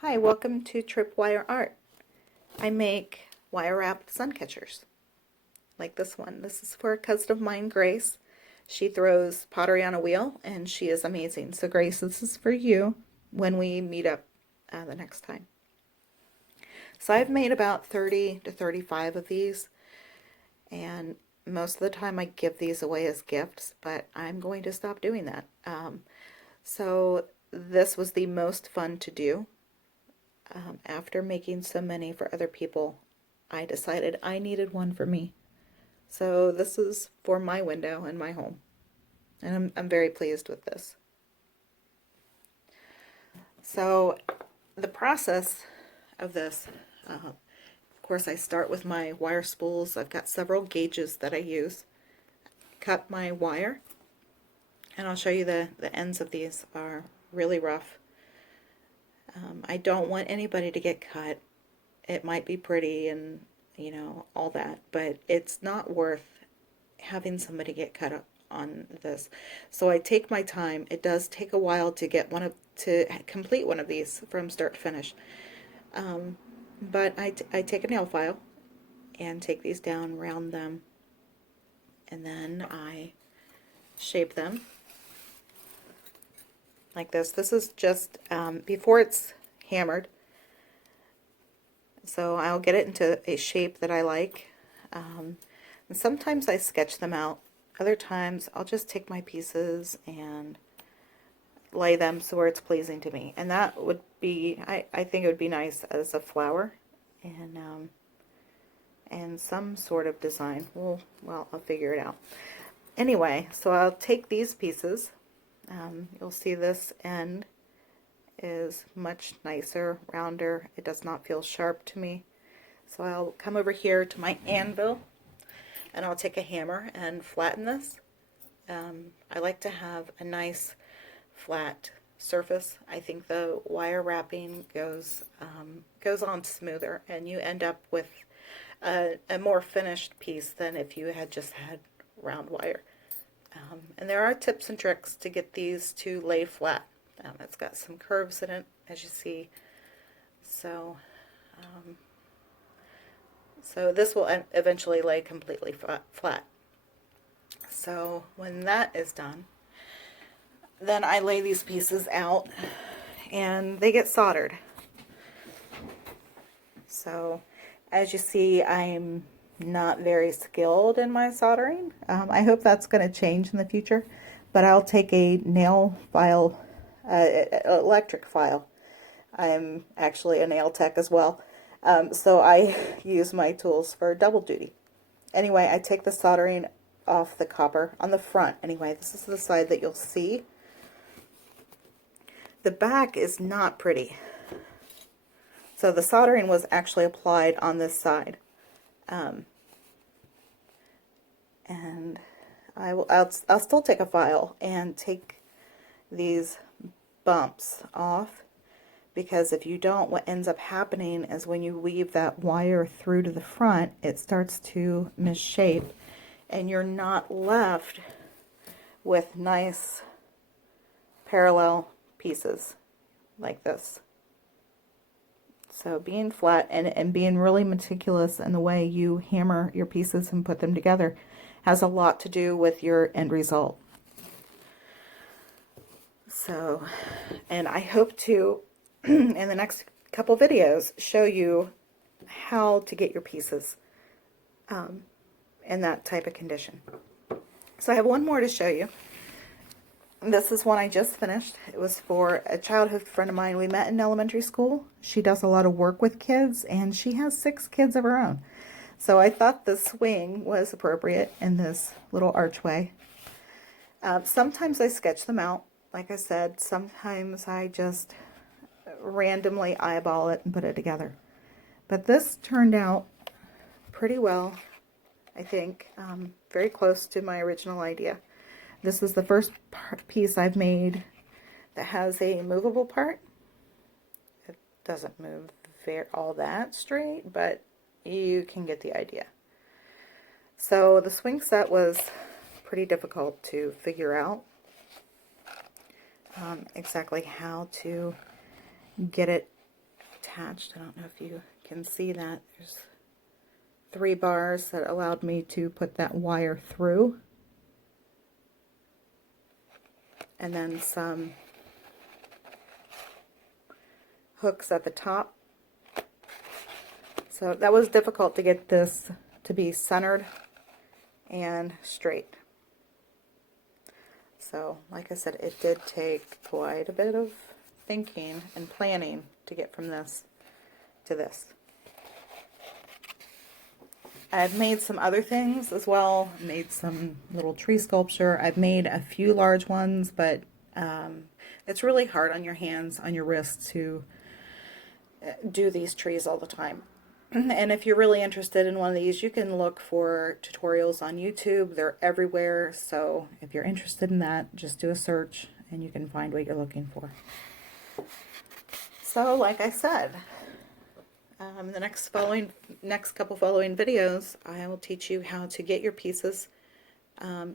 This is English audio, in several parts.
Hi, welcome to Tripwire Art. I make wire wrapped sun catchers like this one. This is for a cousin of mine, Grace. She throws pottery on a wheel and she is amazing. So Grace, this is for you when we meet up the next time. So I've made about 30 to 35 of these, and most of the time I give these away as gifts, but I'm going to stop doing that. So this was the most fun to do. After making so many for other people, I decided I needed one for me. So this is for my window and my home. And I'm very pleased with this. So the process of this, of course I start with my wire spools. I've got several gauges that I use. Cut my wire, and I'll show you the ends of these are really rough. I don't want anybody to get cut. It might be pretty and, you know, all that, but it's not worth having somebody get cut on this. So I take my time. It does take a while to get to complete one of these from start to finish. But I take a nail file and take these down, round them, and then I shape them like this. This is just before it's hammered. So I'll get it into a shape that I like. And sometimes I sketch them out. Other times I'll just take my pieces and lay them so where it's pleasing to me. And that would be, I think it would be nice as a flower and some sort of design. Well, I'll figure it out. Anyway, so I'll take these pieces. You'll see this end is much nicer, rounder. It does not feel sharp to me. So I'll come over here to my anvil and I'll take a hammer and flatten this. I like to have a nice flat surface. I think the wire wrapping goes on smoother and you end up with a more finished piece than if you had just had round wire. And there are tips and tricks to get these to lay flat. It's got some curves in it, as you see. So, so this will eventually lay completely flat. So when that is done, then I lay these pieces out and they get soldered. So as you see, I'm not very skilled in my soldering. I hope that's going to change in the future, but I'll take a nail file, electric file. I'm actually a nail tech as well, so I use my tools for double duty. Anyway, I take the soldering off the copper on the front. Anyway, this is the side that you'll see. The back is not pretty. So the soldering was actually applied on this side. And I'll still take a file and take these bumps off, because if you don't, what ends up happening is when you weave that wire through to the front, it starts to misshape and you're not left with nice parallel pieces like this. So being flat and being really meticulous in the way you hammer your pieces and put them together has a lot to do with your end result. So, and I hope to, in the next couple videos, show you how to get your pieces in that type of condition. So I have one more to show you. This is one I just finished. It was for a childhood friend of mine. We met in elementary school. She does a lot of work with kids, and she has 6 kids of her own. So I thought the swing was appropriate in this little archway. Sometimes I sketch them out, like I said. Sometimes I just randomly eyeball it and put it together. But this turned out pretty well, I think. Very close to my original idea. This is the first piece I've made that has a movable part. It doesn't move all that straight, but you can get the idea. So the swing set was pretty difficult to figure out exactly how to get it attached. I don't know if you can see that. There's 3 bars that allowed me to put that wire through. And then some hooks at the top. So that was difficult to get this to be centered and straight. So, like I said, it did take quite a bit of thinking and planning to get from this to this. I've made some other things as well. Made some little tree sculpture. I've made a few large ones, but it's really hard on your hands, on your wrists to do these trees all the time. And if you're really interested in one of these, you can look for tutorials on YouTube. They're everywhere. So if you're interested in that, just do a search and you can find what you're looking for. So like I said, the next couple following videos, I will teach you how to get your pieces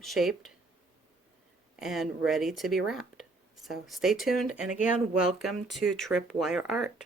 shaped and ready to be wrapped. So stay tuned, and again, welcome to Trip Wire Art.